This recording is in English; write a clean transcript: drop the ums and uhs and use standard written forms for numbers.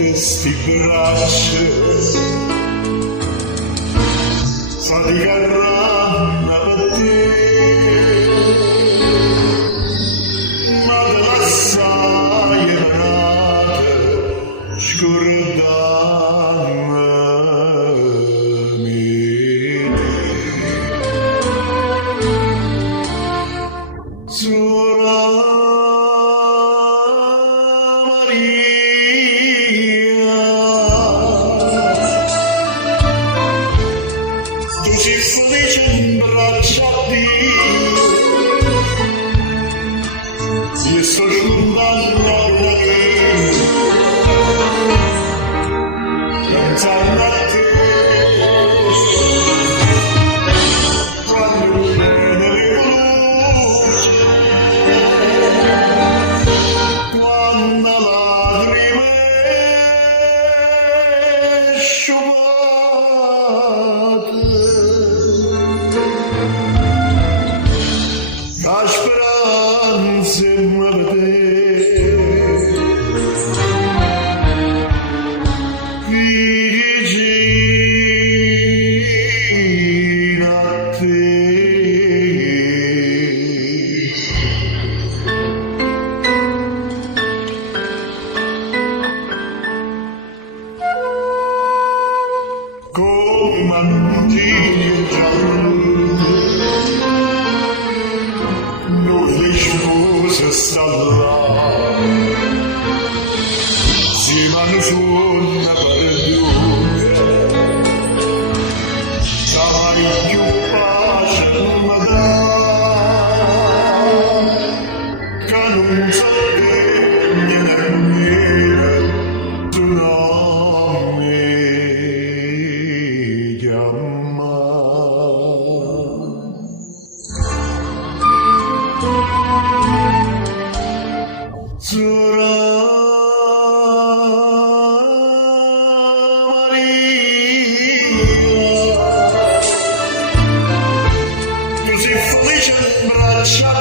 questi braccia faticheranno per te, ma te l'assai errate scordandomi Sora tu sei felice in braccio a Dio, io sto giurando a te, pensando a te, quando viene le luce, quando lacrime asciugate. La speranza è una vicina a te. Come mantini giallo noi le spose stanno là, si vanno su una perdura, sai più pace non mi dà, che non so niente tu non mi chiamare. Sora Maria, tu sei felice in braccia